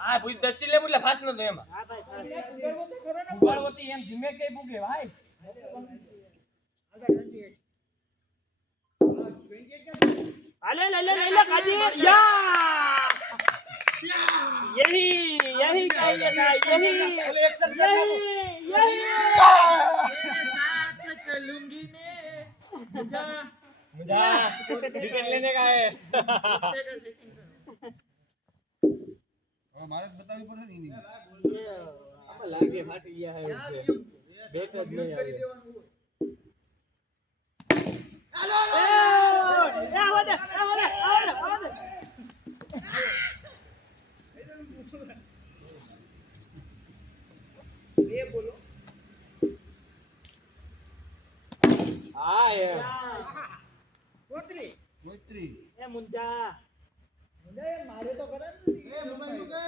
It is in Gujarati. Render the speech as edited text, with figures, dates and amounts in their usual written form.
હા ભૂલ દસી લે એટલે ફાસ નતો એમાં હા ભાઈ ઉગાડવતી એમ ધીમે કઈ પૂગે ભાઈ अले ले ले ले ले काजी या यही यही चाहिए था यही यही साथ चलूंगी मैं मुझा विकेट लेने का है મારે બતાવવી પડે ને ઇનિંગ આમાં લાગે ફાટી ગયા હે બેટ જ નહીં આવે હા મૈત્રી मुंजा મારે તો કરે